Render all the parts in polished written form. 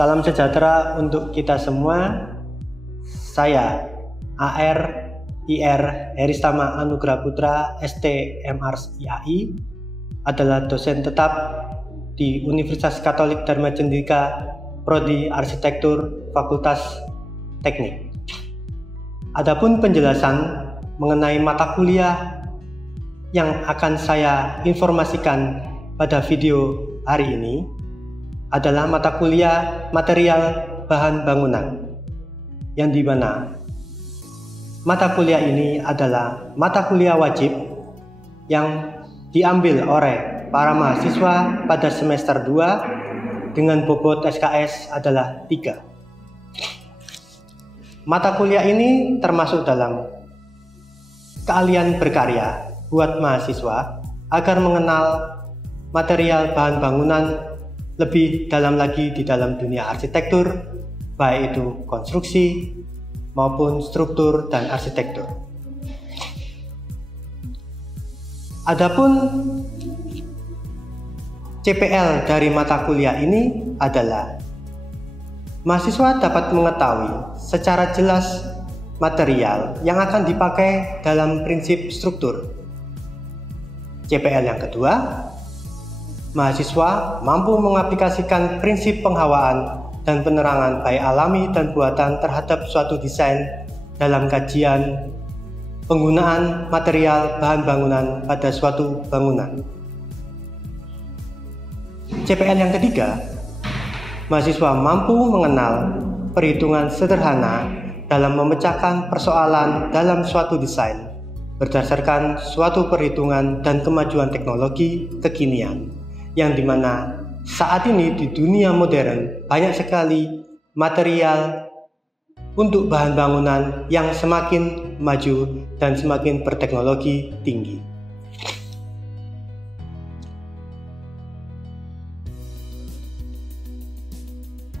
Salam sejahtera untuk kita semua. Saya AR IR Heristama Anugrah Putra ST MArsi adalah dosen tetap di Universitas Katolik Dharma Cendika Prodi Arsitektur Fakultas Teknik. Adapun penjelasan mengenai mata kuliah yang akan saya informasikan pada video hari ini adalah mata kuliah material bahan bangunan, yang dimana mata kuliah ini adalah mata kuliah wajib yang diambil oleh para mahasiswa pada semester 2 dengan bobot SKS adalah 3. Mata kuliah ini termasuk dalam keahlian berkarya buat mahasiswa agar mengenal material bahan bangunan lebih dalam lagi di dalam dunia arsitektur, baik itu konstruksi maupun struktur dan arsitektur. Adapun CPL dari mata kuliah ini adalah mahasiswa dapat mengetahui secara jelas material yang akan dipakai dalam prinsip struktur. CPL yang kedua, mahasiswa mampu mengaplikasikan prinsip penghawaan dan penerangan baik alami dan buatan terhadap suatu desain dalam kajian penggunaan material bahan bangunan pada suatu bangunan. CPL yang ketiga, mahasiswa mampu mengenal perhitungan sederhana dalam memecahkan persoalan dalam suatu desain berdasarkan suatu perhitungan dan kemajuan teknologi kekinian, yang dimana saat ini di dunia modern banyak sekali material untuk bahan bangunan yang semakin maju dan semakin berteknologi tinggi.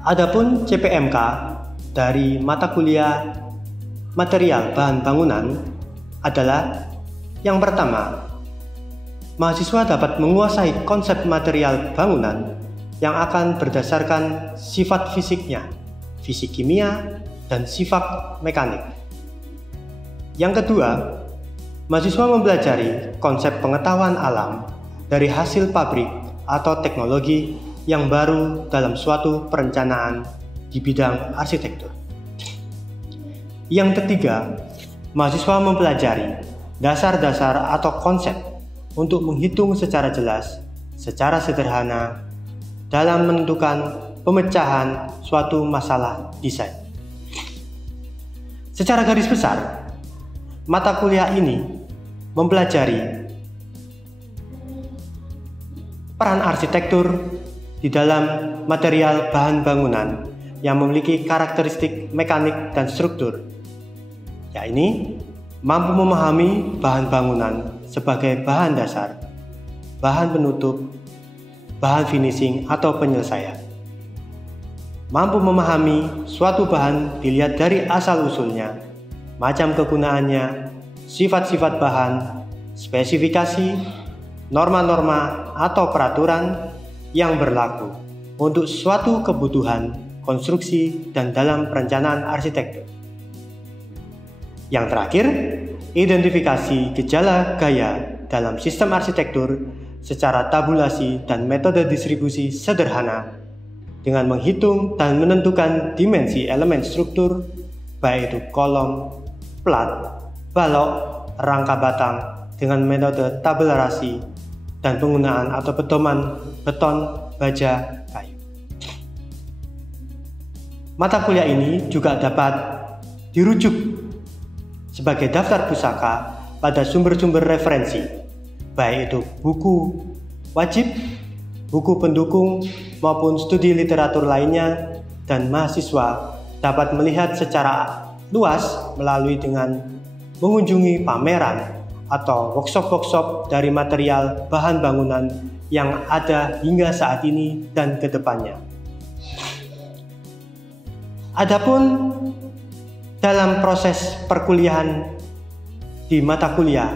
Adapun CPMK dari mata kuliah material bahan bangunan adalah yang pertama, mahasiswa dapat menguasai konsep material bangunan yang akan berdasarkan sifat fisiknya, fisik kimia, dan sifat mekanik. Yang kedua, mahasiswa mempelajari konsep pengetahuan alam dari hasil pabrik atau teknologi yang baru dalam suatu perencanaan di bidang arsitektur. Yang ketiga, mahasiswa mempelajari dasar-dasar atau konsep untuk menghitung secara jelas, secara sederhana dalam menentukan pemecahan suatu masalah desain. Secara garis besar, mata kuliah ini mempelajari peran arsitektur di dalam material bahan bangunan yang memiliki karakteristik mekanik dan struktur, yakni mampu memahami bahan bangunan sebagai bahan dasar, bahan penutup, bahan finishing atau penyelesaian. Mampu memahami suatu bahan dilihat dari asal-usulnya, macam kegunaannya, sifat-sifat bahan, spesifikasi, norma-norma atau peraturan yang berlaku untuk suatu kebutuhan, konstruksi, dan dalam perencanaan arsitektur. Yang terakhir, identifikasi gejala gaya dalam sistem arsitektur secara tabulasi dan metode distribusi sederhana dengan menghitung dan menentukan dimensi elemen struktur, baik itu kolom, plat, balok, rangka batang dengan metode tabelarasi dan penggunaan atau pedoman beton, baja, kayu. Mata kuliah ini juga dapat dirujuk sebagai daftar pusaka pada sumber-sumber referensi, baik itu buku wajib, buku pendukung, maupun studi literatur lainnya, dan mahasiswa dapat melihat secara luas melalui dengan mengunjungi pameran atau workshop-workshop dari material bahan bangunan yang ada hingga saat ini dan ke depannya. Adapun dalam proses perkuliahan di mata kuliah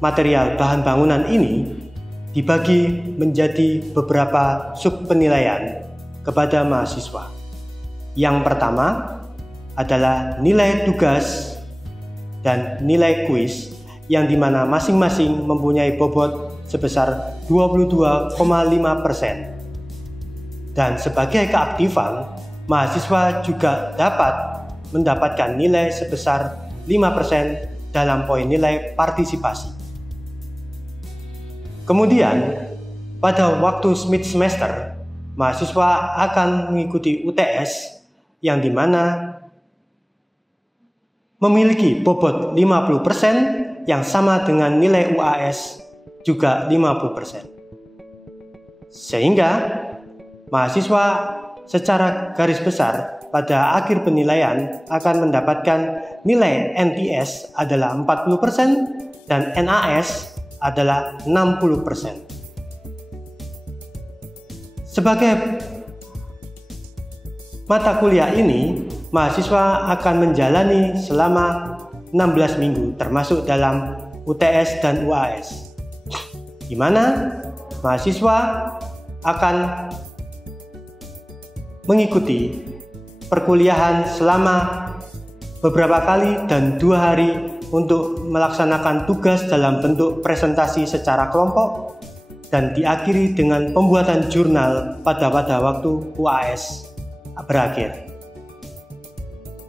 material bahan bangunan ini dibagi menjadi beberapa sub penilaian, kepada mahasiswa. Yang pertama adalah nilai tugas dan nilai kuis yang dimana masing-masing mempunyai bobot sebesar 22,5%. Dan sebagai keaktifan, mahasiswa juga dapat mendapatkan nilai sebesar 5% dalam poin nilai partisipasi. Kemudian, pada waktu mid semester, mahasiswa akan mengikuti UTS yang dimana memiliki bobot 50% yang sama dengan nilai UAS juga 50%. Sehingga mahasiswa secara garis besar pada akhir penilaian akan mendapatkan nilai NTS adalah 40% dan NAS adalah 60%. Sebagai mata kuliah ini, mahasiswa akan menjalani selama 16 minggu termasuk dalam UTS dan UAS, di mana mahasiswa akan mengikuti perkuliahan selama beberapa kali dan 2 hari untuk melaksanakan tugas dalam bentuk presentasi secara kelompok dan diakhiri dengan pembuatan jurnal pada waktu UAS berakhir.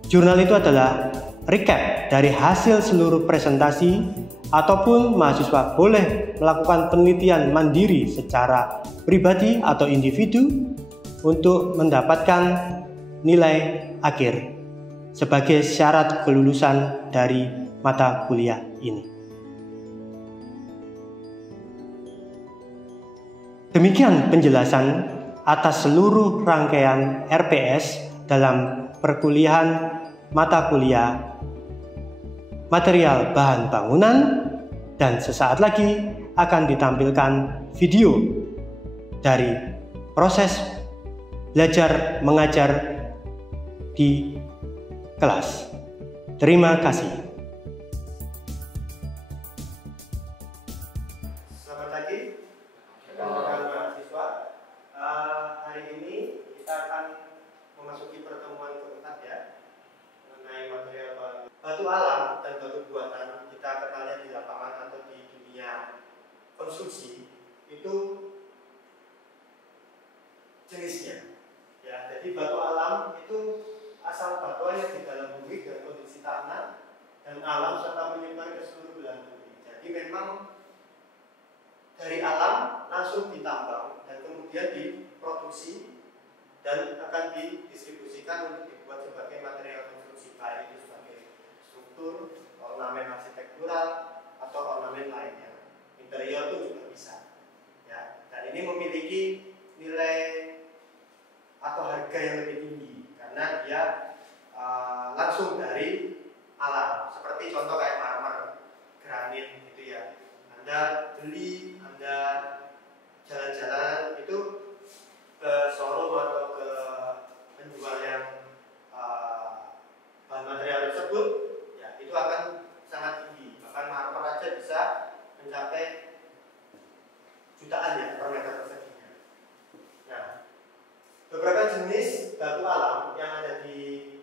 Jurnal itu adalah recap dari hasil seluruh presentasi ataupun mahasiswa boleh melakukan penelitian mandiri secara pribadi atau individu untuk mendapatkan nilai akhir sebagai syarat kelulusan dari mata kuliah ini. Demikian penjelasan atas seluruh rangkaian RPS dalam perkuliahan mata kuliah material bahan bangunan, dan sesaat lagi akan ditampilkan video dari proses belajar mengajar di kelas. Terima kasih. Selamat pagi. Hari ini kita akan memasuki pertemuan keempat ya, mengenai material batu alam dan batu buatan. Kita kenalnya di lapangan atau di dunia konstruksi itu jenisnya ya. Jadi batu alam itu asal batuan yang di dalam bumi dan kondisi tanah dan alam serta menyebar ke seluruh belahan bumi. Jadi memang dari alam langsung ditambang dan kemudian diproduksi dan akan didistribusikan untuk dibuat sebagai material konstruksi, baik itu sebagai struktur, ornamen arsitektural atau ornamen lainnya. Interior itu juga bisa. Ya, dan ini memiliki nilai atau harga yang lebih tinggi karena dia langsung dari alam. Seperti contoh kayak marmer, granit gitu ya. Anda beli, Anda jalan-jalan itu ke showroom atau ke penjual yang bahan material tersebut, ya itu akan sangat tinggi. Bahkan marmer aja bisa mencapai jutaan ya per meter perseginya. Nah, beberapa jenis batu alam yang ada di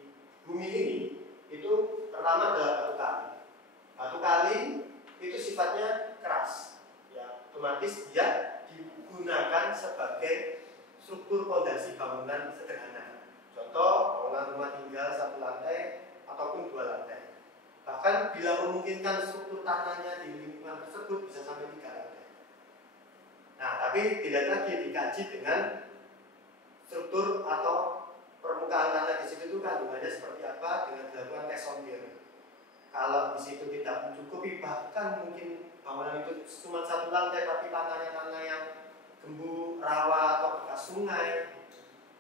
bumi ini itu pertama adalah batu kali. Batu kali itu sifatnya keras, ya, otomatis dia digunakan sebagai struktur fondasi bangunan sederhana. Contoh bangunan rumah tinggal 1 lantai ataupun 2 lantai. Bahkan bila memungkinkan struktur tanahnya di lingkungan tersebut bisa sampai 3 lantai. Nah, tapi tidak lagi dikaji dengan struktur atau permukaan tanah di situ itu kandungannya seperti apa dengan dilakukan tes sondir. Kalau di situ tidak mencukupi, bahkan mungkin bangunan itu cuma 1 lantai tapi tanahnya tanah yang gembur, rawa atau bekas sungai,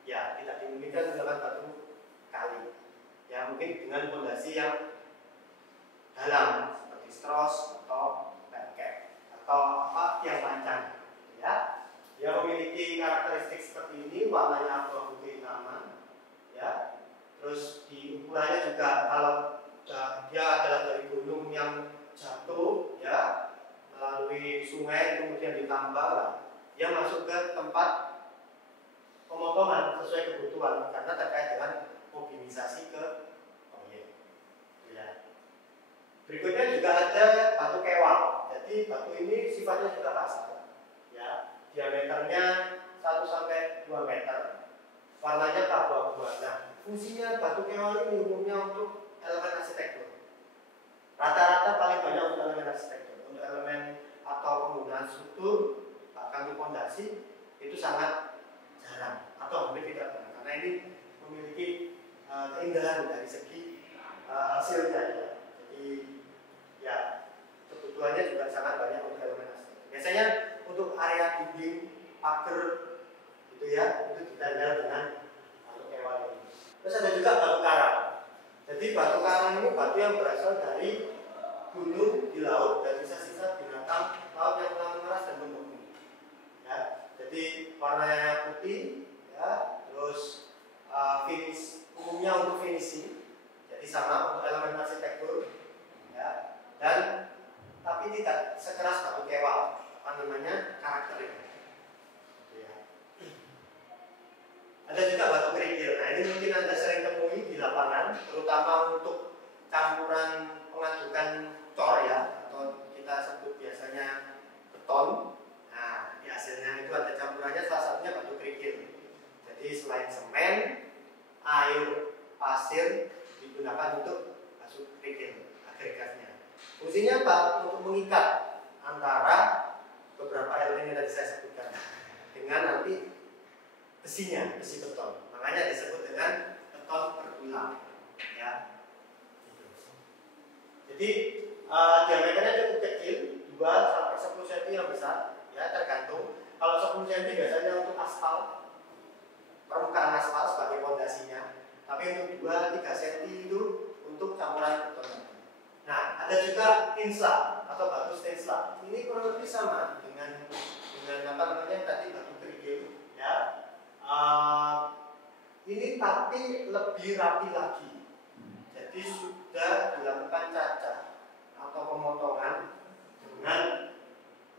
ya tidak dimungkinkan dengan batu kali. Ya mungkin dengan fondasi yang dalam seperti stros atau bangkek atau apa yang panjang, ya. Dia memiliki karakteristik seperti ini, warnanya abu-abu kehitaman, ya. Terus di ukurannya juga kalau dia adalah dari gunung yang jatuh, ya, melalui sungai kemudian ditambah, dia masuk ke tempat pemotongan sesuai kebutuhan karena terkait dengan mobilisasi ke proyek. Ya. Berikutnya juga ada batu kewal. Jadi batu ini sifatnya juga kasar. Ya, diameternya 1 sampai 2 meter. Warnanya keabu-abuan. Nah, fungsinya batu kewal ini umumnya untuk elemen arsitektur. Rata-rata paling banyak untuk elemen arsitektur. Untuk elemen atau penggunaan struktur, bahkan untuk fondasi itu sangat jarang atau hampir tidak pernah karena ini memiliki keindahan dari segi hasilnya ya. Jadi ya kebutuhannya juga sangat banyak untuk elemen arsitektur. Biasanya untuk area dinding, pagar gitu ya, itu ditandai dengan batu kewal ini. Terus ada juga batu karang. Jadi batu karang ini batu yang berasal dari gunung di laut dan sisa-sisa binatang laut yang telah mengeras dan membeku. Ya, jadi warnanya putih, ya, terus finish umumnya untuk finishing, jadi sama untuk elemen arsitektur, ya, dan tapi tidak sekeras batu kewal, apa namanya karakternya. Ya. Ada juga batu kerikil. Nah ini mungkin Anda sering temui di lapangan, terutama untuk campuran pengadukan cor ya, atau kita sebut biasanya beton. Nah, di hasilnya itu ada campurannya, salah satunya batu kerikil. Jadi selain semen, air, pasir digunakan untuk batu kerikil agregatnya. Fungsinya apa? Untuk mengikat antara beberapa elemen yang tadi saya sebutkan dengan nanti besinya, besi beton. Makanya disebut dengan beton berulang. Ya. Jadi diameternya cukup kecil, 2 sampai 10 cm yang besar, ya tergantung. Kalau 10 cm biasanya untuk aspal, permukaan aspal sebagai fondasinya. Tapi untuk 2-3 cm itu untuk campuran beton. Nah, ada juga tinsla atau batu stensla. Ini kurang lebih sama dengan apa namanya tadi batu kerikil, ya. Ini tapi lebih rapi lagi. Jadi sudah dilakukan cacah atau pemotongan dengan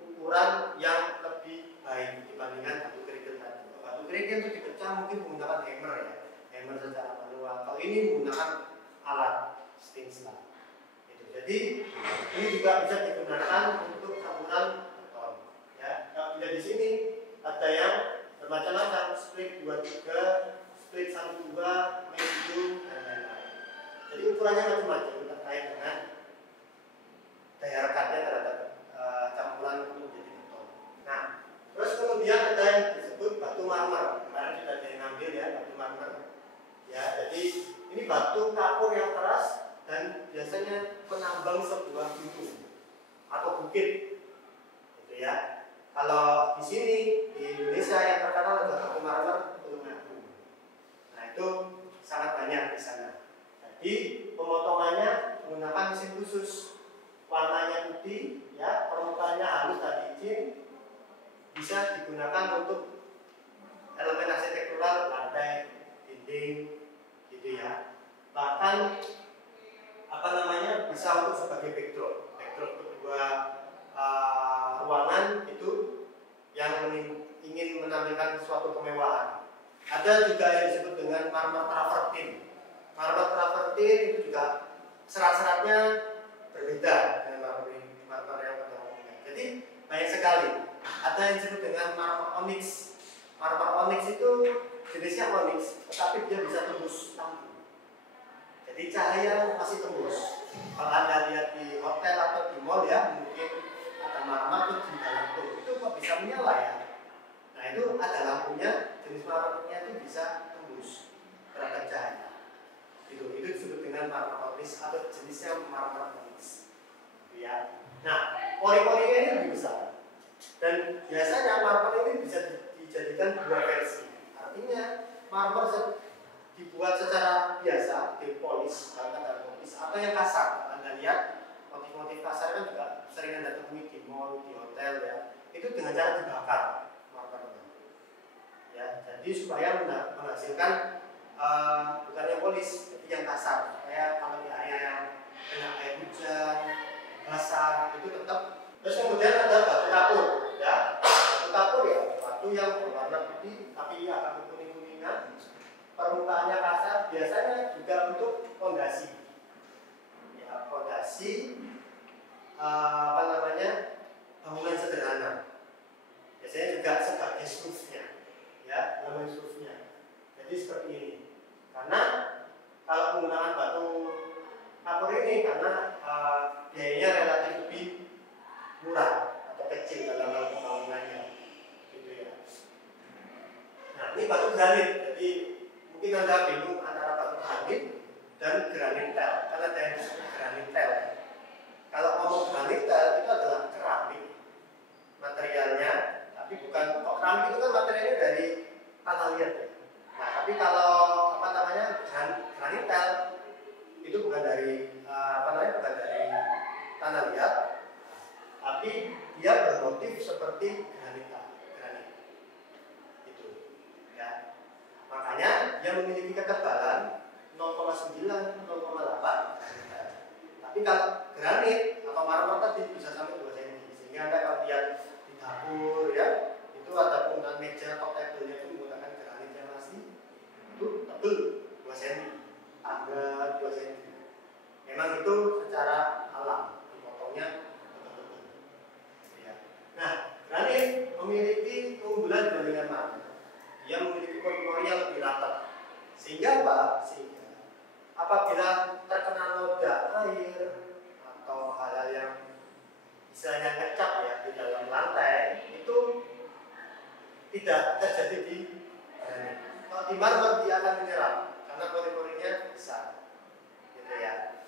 ukuran yang lebih baik dibandingkan batu kerikil tadi. Batu kerikil itu dipecah mungkin menggunakan hammer ya, hammer secara manual. Kalau ini menggunakan alat stensla. Jadi ini juga bisa digunakan untuk campuran beton. Ya, kalau tidak di sini ada yang bermacam-macam, split 23, split 12, medium dan lain-lain. Jadi ukurannya macam-macam terkait dengan daya rekatnya terhadap campuran untuk menjadi beton. Nah, terus kemudian ada yang disebut batu marmer. Kemarin sudah ada yang ngambil ya batu marmer. Ya, jadi ini batu kapur yang keras dan biasanya penambang sebuah gunung atau bukit, gitu ya. Kalau di sini di Indonesia yang terkenal adalah batu marmer Tulungagung. Nah itu sangat banyak di sana. Jadi pemotongannya menggunakan mesin khusus, warnanya putih, ya, permukaannya halus dan licin, bisa digunakan untuk elemen arsitektural lantai, dinding, gitu ya. Bahkan apa namanya bisa untuk sebagai backdrop kedua ruangan itu yang ingin menampilkan suatu kemewahan. Ada juga yang disebut dengan marmer travertin. Marmer travertin itu juga serat-seratnya berbeda dengan marmer yang pada umumnya. Jadi banyak sekali. Ada yang disebut dengan marmer onyx. Marmer onyx itu jenisnya onyx, tetapi dia bisa tembus lampu. Jadi cahaya masih tembus. Kalau Anda lihat di hotel atau di mall ya, mungkin ada marmer tuh di dalam itu kok bisa menyala ya. Nah itu ada lampunya, jenis marmernya itu bisa tembus terhadap cahaya. Itu disebut dengan marmer onyx atau jenisnya marmer onyx. Ya. Nah pori-porinya ini lebih besar. Dan biasanya marmer ini bisa dijadikan dua versi. Artinya marmer dibuat secara biasa, dipolis, atau yang kasar. Anda lihat motif-motif kasar kan juga sering Anda temui di mall, di hotel ya. Itu dengan cara dibakar marmernya. Ya, jadi supaya menghasilkan bukan yang polis, tapi yang kasar. Supaya kalau di area yang kena air hujan, basah, itu tetap. Terus kemudian ada batu kapur, ya. Batu kapur ya, batu yang berwarna putih tapi agak kuning bangunan sederhana. Biasanya juga sebagai roofnya, ya, namanya roofnya. Jadi seperti ini. Karena kalau menggunakan batu kapur ini karena biayanya relatif lebih murah atau kecil dalam hal pembangunannya, gitu ya. Nah, ini batu granit. Jadi mungkin Anda bingung antara batu granit dan granit tel, karena ada yang disebut granit tel. Kalau ngomong granit tel itu adalah keramik materialnya, tapi bukan, kok keramik itu kan materialnya dari tanah liat ya. Nah, tapi kalau granit tel itu bukan dari bukan dari tanah liat, tapi dia bermotif seperti granit itu, ya. Makanya dia memiliki ketebalan 0,9, 0,8. Tapi kalau granit atau marmer tadi bisa sampai 2 cm. Sehingga Anda kalau lihat di dapur ya, itu ada penggunaan meja atau table itu menggunakan granit yang masih itu tebal 2 cm, tangga 2 cm. Memang itu secara alam dipotongnya tebal-tebal. Ya. Nah, granit memiliki keunggulan dibandingkan marmer. Dia memiliki pori-pori yang lebih rapat. Sehingga apa? Sehingga apabila terkena noda air atau hal-hal yang misalnya ngecap ya di dalam lantai, itu tidak terjadi di granit. Kalau di marmer dia akan menyerap karena pori-porinya besar, gitu ya.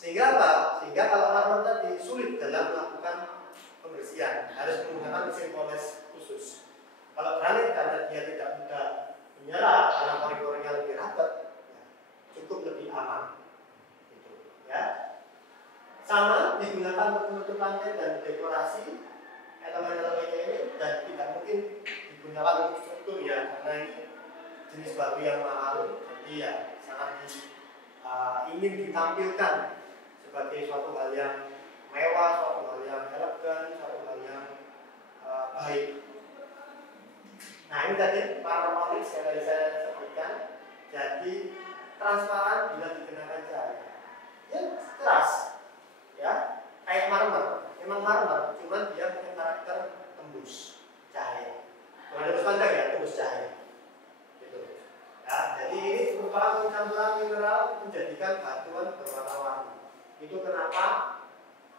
Sehingga apa? Sehingga kalau marmer tadi sulit dalam melakukan pembersihan, harus menggunakan mesin poles khusus. Kalau granit karena dia tidak mudah menyerap karena pori-porinya lebih rapat, ya, cukup lebih aman, gitu, ya. Sama digunakan untuk penutup lantai dan dekorasi elemen-elemennya ini, dan tidak mungkin digunakan untuk struktur ya, karena ini jenis batu yang mahal, jadi ya sangat ingin ditampilkan sebagai suatu hal yang mewah, suatu hal yang elegan, suatu hal yang baik. Nah, ini tadi marmer onyx yang tadi saya sebutkan. Jadi transparan bila dikenakan cahaya. Ya, keras. Ya, kayak marmer. Memang marmer, cuman dia punya karakter tembus cahaya. Bukan tembus pandang ya, tembus cahaya. Gitu. Ya, jadi ini merupakan campuran mineral menjadikan batuan berwarna-warni. Itu kenapa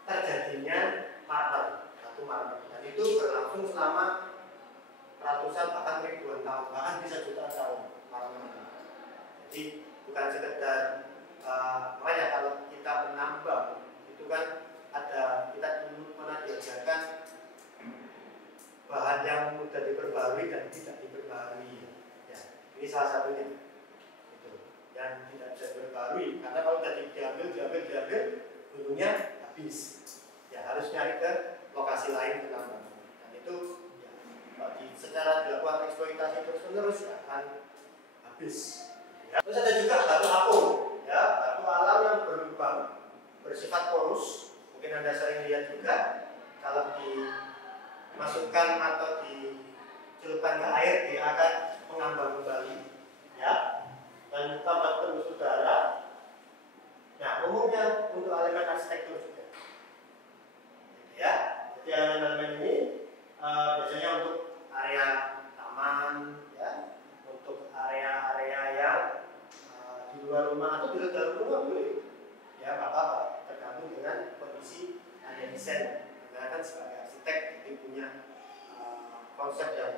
terjadinya marmer, batu marmer. Dan itu berlangsung selama ratusan bahkan ribuan tahun, bahkan bisa jutaan tahun marmer. Jadi bukan sekedar makanya kalau kita menambang itu kan ada, kita dulu pernah diajarkan bahan yang mudah diperbarui dan tidak diperbarui. Ya, ini salah satunya. Itu yang tidak bisa diperbarui karena kalau tadi diambil, ujungnya habis. Ya harus nyari ke lokasi lain penambang. Dan itu secara dilakukan eksploitasi terus-menerus ya akan habis. Ya. Terus ada juga batu apung, ya, batu alam yang berlubang, bersifat porus. Mungkin Anda sering lihat juga kalau dimasukkan atau dicelupkan ke air dia akan mengambang kembali, ya, dan tampak terus udara. Nah, umumnya untuk elemen arsitektur juga, ya. Jadi elemen-elemen ini biasanya untuk area taman, ya, untuk area-area yang di luar rumah atau di dalam rumah boleh, ya, apa-apa tergantung dengan kondisi Anda desain. Karena kan sebagai arsitek jadi punya konsep dan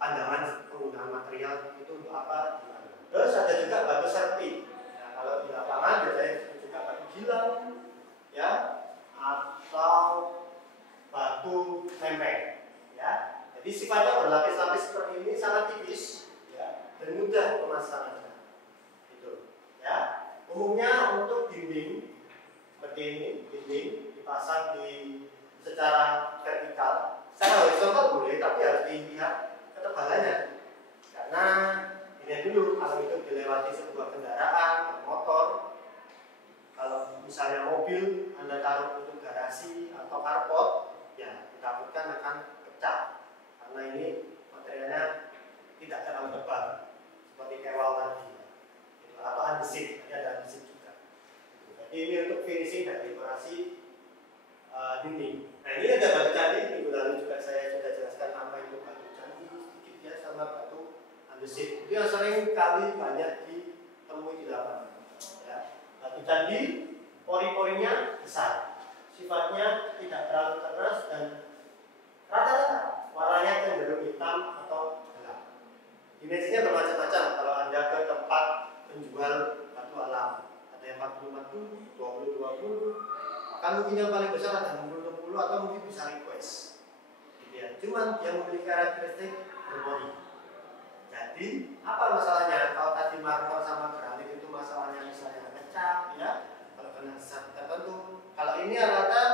pandangan penggunaan material itu untuk apa, gimana. Terus ada juga batu serpi. Nah, kalau di lapangan biasanya juga batu gilang, ya, atau batu lempeng, ya. Jadi sifatnya berlapis-lapis seperti ini, sangat tipis, ya, dan mudah pemasangannya. Gitu, ya. Umumnya untuk dinding seperti ini, dinding dipasang secara vertikal. Secara horizontal boleh, tapi harus dilihat ketebalannya. Karena ini dulu, kalau itu dilewati sebuah kendaraan, motor, kalau misalnya mobil Anda taruh untuk garasi atau carport, ya ditakutkan akan pecah. Karena ini materialnya tidak terlalu tebal seperti kewal tadi, atau andesit, ini ada andesit juga. Jadi ini untuk finishing dan dekorasi ini ada batu candi. Minggu lalu juga saya sudah jelaskan apa itu batu candi sedikit ya, sama batu andesit. Itu yang sering kali banyak ditemui di lapangan. Ya. Batu candi pori-porinya besar, sifatnya tidak terlalu keras dan rata-rata warnanya cenderung hitam atau gelap. Dimensinya bermacam-macam. Kalau Anda ke tempat penjual batu alam, ada yang 40-40, 20-20, bahkan mungkin yang paling besar ada 60-60 atau mungkin bisa request. Gitu ya. Cuman yang memiliki karakteristik berpori. Jadi apa masalahnya? Kalau tadi marmer sama granit itu masalahnya misalnya pecah, ya, kalau kena zat tertentu. Kalau ini rata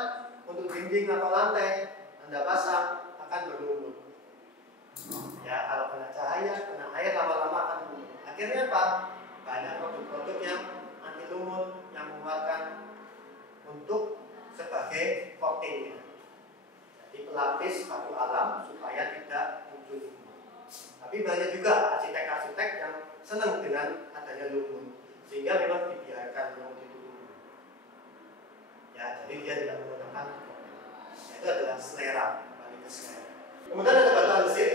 untuk dinding atau lantai Anda pasang akan berlumut. Ya, kalau kena cahaya, kena air lama-lama akan lumut. Akhirnya apa? Banyak produk-produk yang anti lumut yang mengeluarkan untuk sebagai coatingnya. Jadi pelapis batu alam supaya tidak muncul lumut. Tapi banyak juga arsitek-arsitek yang senang dengan adanya lumut, sehingga memang dibiarkan lumut itu lumut. Ya, jadi dia tidak menggunakan coating. Itu adalah selera, kembali ke selera. Kemudian ada batu andesit.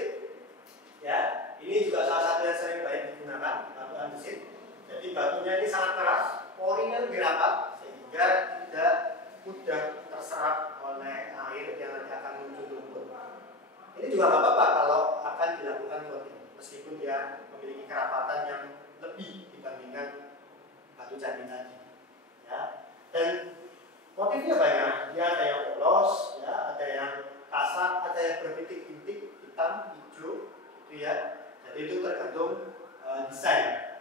Ya, ini juga salah satu yang sering banyak digunakan, batu andesit. Jadi batunya ini sangat keras, porinya lebih rapat sehingga tidak mudah terserap oleh air yang nanti akan muncul lumut. Ini juga nggak apa-apa kalau akan dilakukan coating, meskipun dia memiliki kerapatan yang lebih dibandingkan batu candi tadi. Ya, dan motifnya banyak. Dia ada yang polos, ya, ada yang kasar, ada yang berbintik-bintik hitam, hijau, gitu ya. Jadi itu tergantung desain.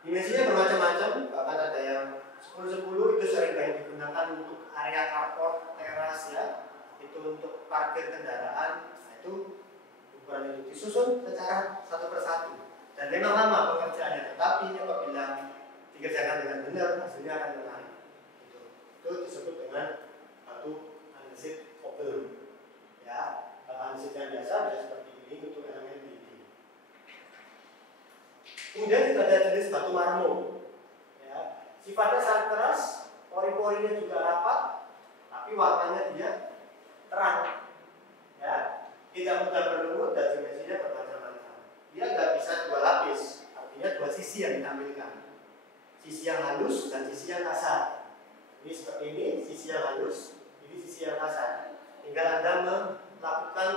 Dimensinya bermacam-macam, bahkan ada yang 10-10 itu sering banyak digunakan untuk area carport, teras ya, itu untuk parkir kendaraan. Nah, itu ukuran itu disusun secara satu persatu dan memang lama pengerjaannya, tetapi apabila dikerjakan dengan benar hasilnya akan menarik. Itu disebut dengan batu andesit cobble. Ya, kalau andesit yang biasa seperti ini untuk elemen dinding. Kemudian juga ada jenis batu marmo. Ya, sifatnya sangat keras, pori-porinya juga rapat, tapi warnanya dia terang. Ya, tidak mudah berlumut dan dimensinya bermacam-macam. Dia nggak bisa dua lapis, artinya dua sisi yang ditampilkan. Sisi yang halus dan sisi yang kasar. Ini seperti ini, sisi yang halus, ini sisi yang kasar. Tinggal Anda melakukan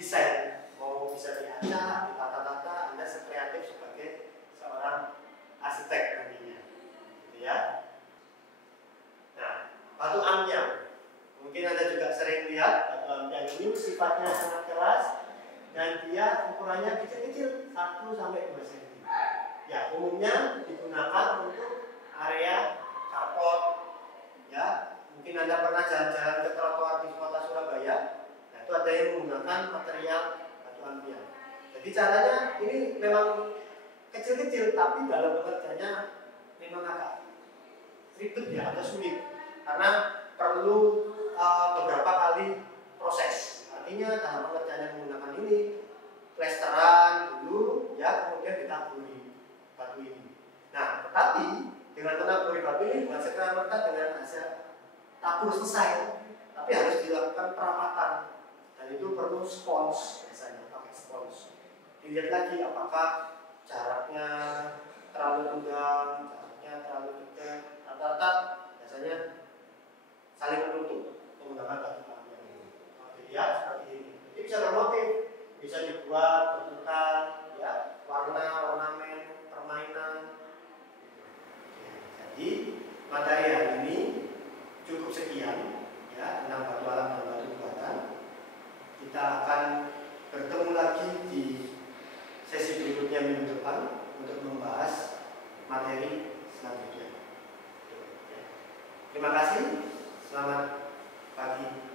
desain, mau bisa diacak, ditata-tata, Anda sekreatif sebagai seorang arsitek nantinya, gitu ya. Nah, batu ampiang, mungkin Anda juga sering lihat batu ampiang ini sifatnya sangat keras dan dia ukurannya kecil-kecil 1-2 cm. Ya, umumnya digunakan untuk area carport. Ya, mungkin Anda pernah jalan-jalan ke trotoar di kota Surabaya. Nah, itu ada yang menggunakan material batu ampiang. Jadi caranya ini memang kecil-kecil, tapi dalam bekerjanya memang agak ribet ya, atau sulit karena perlu beberapa kali proses. Artinya dalam pengerjaan yang menggunakan ini plesteran dulu, ya, kemudian ditaburi batu ini. Nah, tetapi dengan menaburi batu ini bukan serta-merta dengan hasil tabur selesai, tapi harus dilakukan perawatan dan itu perlu spons, biasanya pakai spons. Dilihat lagi apakah jaraknya terlalu renggang, jaraknya terlalu dekat, rata-rata biasanya saling menutup menggunakan batu ampiang ini. Dilihat seperti ini. Jadi bisa bermotif, bisa dibuat bentukan, ya, warna, ornamen, permainan. Jadi materi hari ini cukup sekian, ya, tentang batu alam dan batu buatan. Kita akan bertemu lagi di sesi berikutnya minggu depan untuk membahas materi selanjutnya. Terima kasih, selamat pagi.